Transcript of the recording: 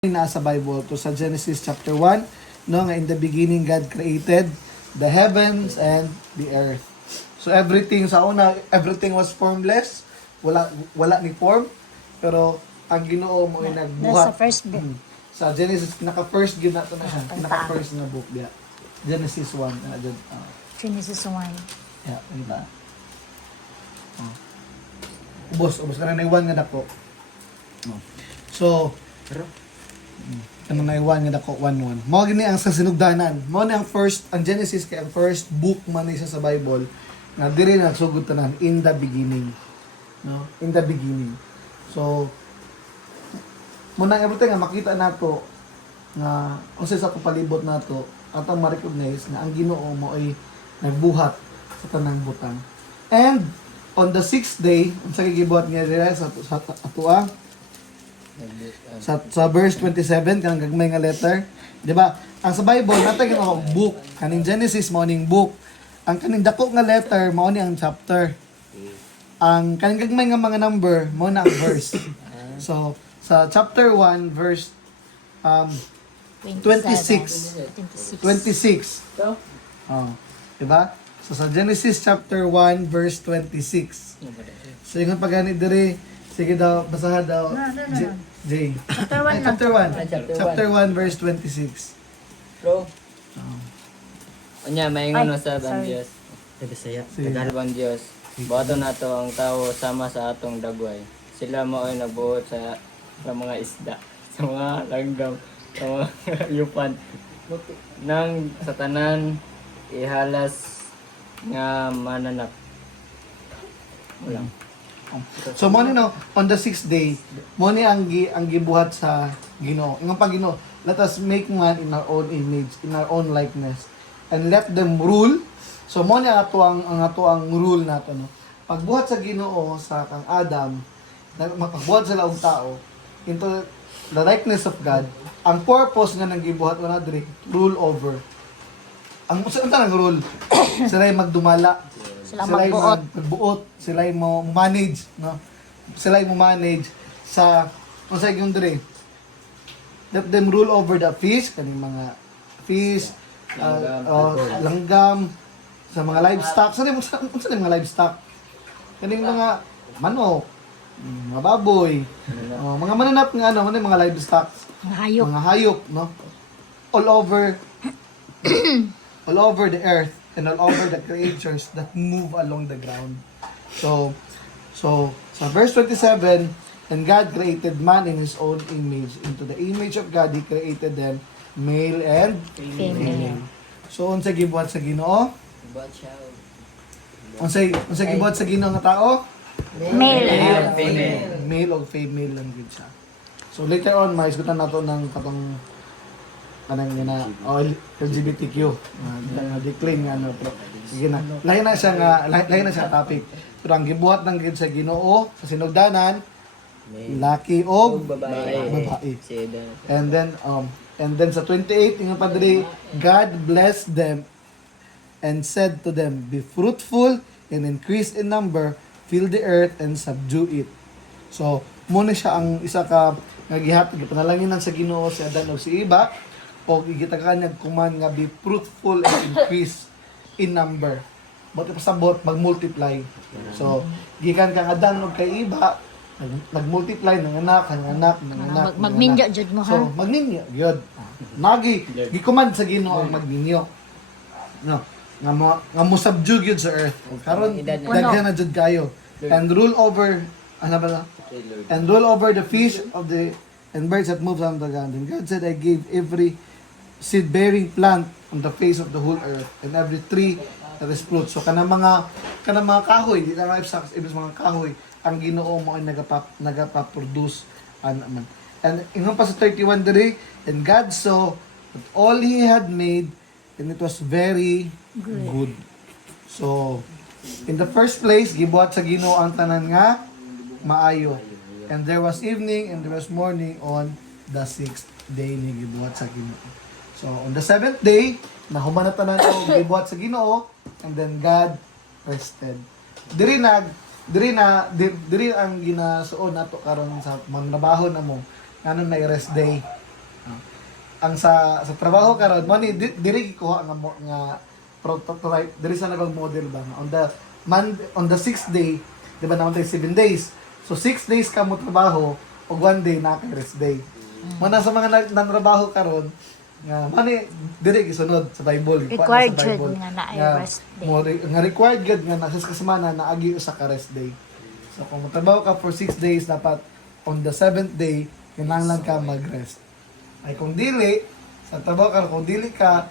na sa Bible to sa Genesis chapter 1 no nga in the beginning God created the heavens and the earth. So everything sa una, everything was formless, wala ni form, pero ang Ginoo mo ay nagbuhat. Nasa first book. Sa Genesis naka-first gyud nato na siya, naka-first na book dia. Genesis 1 Genesis 1. yeah, diba? Ubos ka na iwan nga dako. So, ano na iwan nga dako 1:1. Mao gini ang sa sinugdanan. Mao ni ang first, ang Genesis kay ang first book man ni sa Bible nga diri nagsugod tanan in the beginning. No? In the beginning. So, muna everything nga makita nato nga unsa sa kapalibot nato atong ma-recognize nga ang Ginoo mo ay nagbuhat sa tanang butang. And on the sixth day, unsa gibuhat niya dira sa atoa sa verse 27 kanang gagmay nga letter, di ba? Ang sa Bible natay nga book, kaning Genesis mao ning book. Ang kaning dako nga letter mao ni ang chapter. Ang kaning gagmay nga mga number mao na ang verse. So sa chapter 1 verse 26. 26. Oh, di ba? So sa Genesis chapter 1 verse 26. So yung pagani diri, sige daw basahan daw. J. Chapter 1 Chapter 1. Chapter 1 verse 26. Bro. Unya maingon Ay, mo sa bang sorry. Dios. Bisaya. Sige. Bang Dios. Buhaton nato ang tao sama sa atong dagway. Sila mo ay nagbuot sa mga isda, sa mga langgam, sa mga yupan. Nang sa tanan ihalas nga mananap. Wala. So mo ni no, on the sixth day, mo ni ang gibuhat sa Ginoo. Ingon pa Ginoo, let us make man in our own image, in our own likeness, and let them rule. So mo ni ang ato ang rule nato no. Pagbuhat sa Ginoo sa kang Adam, pagbuhat sila og tao into the likeness of God, ang purpose nga nang gibuhat na diri, rule over. Ang sa nang rule, sila ay magdumala. Sila Sila magbuot. magbuot, sila ay mo manage, no? Sila ay mo manage sa unsay gyud diri. Let them rule over the fish, kaning mga fish, langgam, sa mga livestock. Sa mga livestock? Kaning mga manok, mga baboy, mga mananap nga ano, mga livestock, Ang hayop. mga hayop, no? All over the earth and all over the creatures that move along the ground. So sa verse 27, and God created man in His own image. Into the image of God, He created them, male and Female. So, unsay gibuhat sa Ginoo? Unsay gibuhat sa Ginoo nga tao? Male. Male o female lang gid siya. So, later on, maisgutan nato ng katong kanang na LGBTQ na decline nga ano pero sige na lahi na siya topic pero ang gibuhat ng gid sa Ginoo sa sinugdanan laki o babae. And then sa 28 ingon pa diri, God blessed them and said to them, be fruitful and increase in number, fill the earth and subdue it. So muna siya ang isa ka nga gihatag panalanginan sa Ginoo si Adan ug si Eva o gitagaan nagkuman nga be fruitful and increase in number. Buti pasabot mag-multiply. So gikan kang Adan ug kay Eva nag-multiply ng anak. Magminyo jud mo ha. So magninyo gyud. Gikuman sa Ginoo ang magninyo. No, nga mo subdue gyud sa earth. Karon daghan na jud kayo. And rule over ano ba? And rule over the fish of the and birds that move on the ground. And God said, I gave every seed-bearing plant on the face of the whole earth, and every tree that is fruit. So kanang mga kahoy, di na livestock, ibig mga kahoy, ang Ginoo mo ay nagapa-produce man. And ingon pa sa 31 diri, and God saw that all He had made, and it was very good. So in the first place, gibuhat sa Ginoo ang tanan nga maayo. And there was evening and there was morning on the sixth day ni gibuhat sa Ginoo. So on the seventh day, nahuman na tanan o gibuhat sa Ginoo, and then God rested. Diri ang ginasuon nato karon sa mga trabaho na mo, ano na rest day. ang sa trabaho karon mo ni diri ko nga prototype diri sa nagong model ba on the 6th day, di ba naman tayo 7 days. So 6 days ka mo trabaho ug 1 day na kay rest day. Mo na sa mga nanrabaho karon nga mani diri gisunod sa Bible. Required sa Bible, jud nga na ay nga rest day. nga required gud nga nasa kasamana na agi usa ka rest day. So kung trabaho ka for 6 days dapat on the 7th day kinahanglan ka mag-rest. Ay kung dili sa trabaho ka kung dili ka